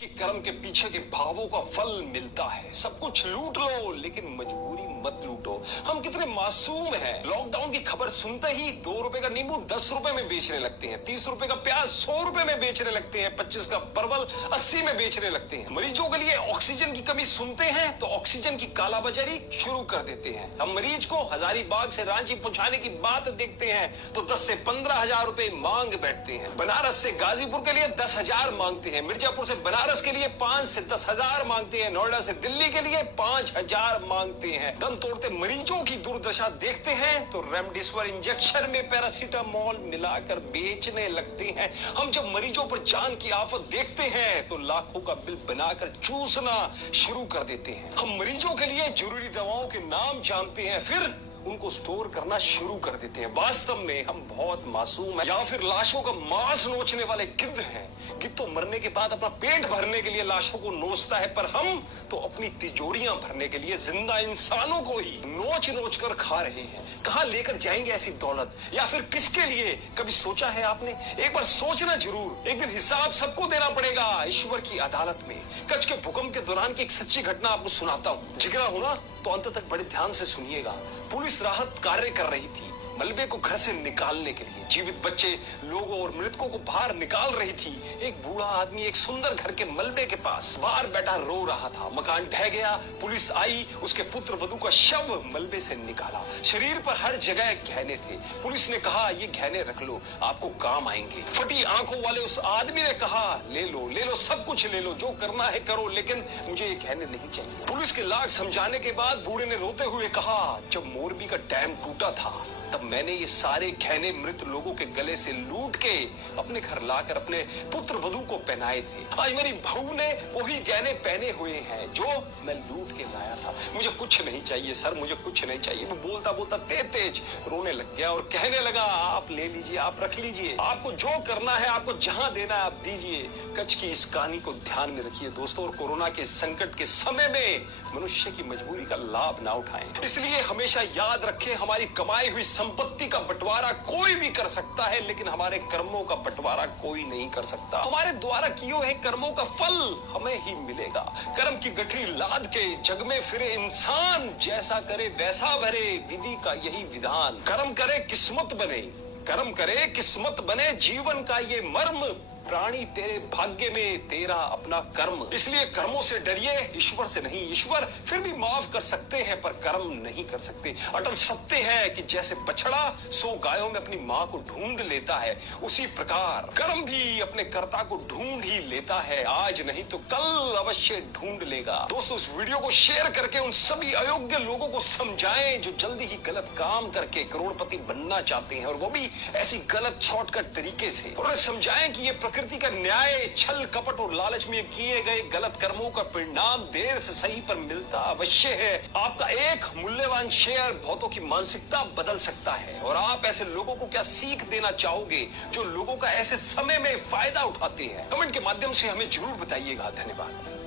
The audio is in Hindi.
कि कर्म के पीछे के भावों का फल मिलता है। सब कुछ लूट लो लेकिन मजबूरी मत लूटो। हम कितने मासूम हैं। लॉकडाउन की खबर सुनते ही 2 रुपए का नींबू 10 रुपए में बेचने लगते हैं, 30 रुपए का प्याज 100 रुपए में बेचने लगते हैं, 25 का परवल 80 में बेचने लगते हैं। मरीजों के लिए ऑक्सीजन की कमी सुनते हैं तो ऑक्सीजन की कालाबाजारी शुरू कर देते हैं। हम मरीज को हजारीबाग से रांची पहुंचाने की बात देखते हैं तो 10 से 15 हजार रुपए मांग बैठते हैं। बनारस से गाजीपुर के लिए 10,000 मांगते हैं, मिर्जापुर से बनारस के लिए 5 से 10,000 मांगते हैं, नोएडा से दिल्ली के लिए 5,000 मांगते हैं। दम तोड़ते मरीजों की दुर्दशा देखते हैं तो रेमडेसिविर इंजेक्शन में पैरासीटामोल मिलाकर बेचने लगते हैं। हम जब मरीजों पर जान की आफत देखते हैं तो लाखों का बिल बनाकर चूसना शुरू कर देते हैं। हम मरीजों के लिए जरूरी दवाओं के नाम जानते हैं, फिर उनको स्टोर करना शुरू कर देते हैं। वास्तव में हम बहुत मासूम हैं या फिर लाशों का मांस नोचने वाले गिद्ध हैं। गिद्ध तो मरने के बाद अपना पेट भरने के लिए लाशों को नोचता है, पर हम तो अपनी तिजोरियां भरने के लिए जिंदा इंसानों को ही नोच नोच कर खा रहे हैं। कहां लेकर जाएंगे ऐसी दौलत, या फिर किसके लिए? कभी सोचा है आपने? एक बार सोचना जरूर। एक दिन हिसाब सबको देना पड़ेगा ईश्वर की अदालत में। कच्छ के भूकंप के दौरान की एक सच्ची घटना आपको सुनाता हूँ। जिगरा हो ना तो अंत तक बड़े ध्यान से सुनिएगा। पुलिस राहत कार्य कर रही थी, मलबे को घर से निकालने के लिए। जीवित बच्चे, लोगों और मृतकों को बाहर निकाल रही थी। एक बूढ़ा आदमी एक सुंदर घर के मलबे के पास बाहर बैठा रो रहा था। मकान ढह गया, पुलिस आई, उसके पुत्र वधू का शव मलबे से निकाला। शरीर पर हर जगह गहने थे। पुलिस ने कहा, ये गहने रख लो, आपको काम आएंगे। फटी आंखों वाले उस आदमी ने कहा, ले लो सब कुछ ले लो, जो करना है करो, लेकिन मुझे ये गहने नहीं चाहिए। पुलिस के लाख समझाने के बाद बूढ़े ने रोते हुए कहा, जब मोरबी का डैम टूटा था तब मैंने ये सारे गहने मृत लोगों के गले से लूट के अपने घर लाकर अपने पुत्र वधू को पहनाए थे। आज मेरी बहू ने वही गहने पहने हुए हैं जो मैं लूट के लाया था। मुझे कुछ नहीं चाहिए सर, मुझे कुछ नहीं चाहिए। वो बोलता बोलता तेज रोने लग गया और कहने लगा, आप ले लीजिए, आप रख लीजिए, आपको जो करना है, आपको जहां देना है आप दीजिए। कच्छ की इस कहानी को ध्यान में रखिए दोस्तों, और कोरोना के संकट के समय में मनुष्य की मजबूरी का लाभ ना उठाएं। इसलिए हमेशा याद रखें, हमारी कमाई हुई संपत्ति का बंटवारा कोई भी कर सकता है, लेकिन हमारे कर्मों का बंटवारा कोई नहीं कर सकता। हमारे द्वारा किए हुए कर्मों का फल हमें ही मिलेगा। कर्म की गठरी लाद के जग में फिरे इंसान, जैसा करे वैसा भरे, विधि का यही विधान। कर्म करे किस्मत बने, कर्म करे किस्मत बने, जीवन का ये मर्म। प्राणी तेरे भाग्य में, तेरा अपना कर्म। इसलिए कर्मों से डरिए, ईश्वर से नहीं। ईश्वर फिर भी माफ कर सकते हैं पर कर्म नहीं कर सकते। अटल सत्य है कि जैसे बछड़ा 100 गायों में अपनी माँ को ढूंढ लेता है, उसी प्रकार कर्म भी अपने कर्ता को ढूंढ ही लेता है। आज नहीं तो कल अवश्य ढूंढ लेगा। दोस्तों, इस वीडियो को शेयर करके उन सभी अयोग्य लोगों को समझाएं जो जल्दी ही गलत काम करके करोड़पति बनना चाहते हैं, और वो भी ऐसी गलत शॉर्टकट तरीके से। और उन्हें समझाएं कि ये प्रकृति का न्याय, छल कपट और लालच में किए गए गलत कर्मों का परिणाम देर से सही पर मिलता अवश्य है। आपका एक मूल्यवान शेयर बहुतों की मानसिकता बदल सकता है। और आप ऐसे लोगों को क्या सीख देना चाहोगे जो लोगों का ऐसे समय में फायदा उठाते हैं? कमेंट के माध्यम से हमें जरूर बताइएगा। धन्यवाद।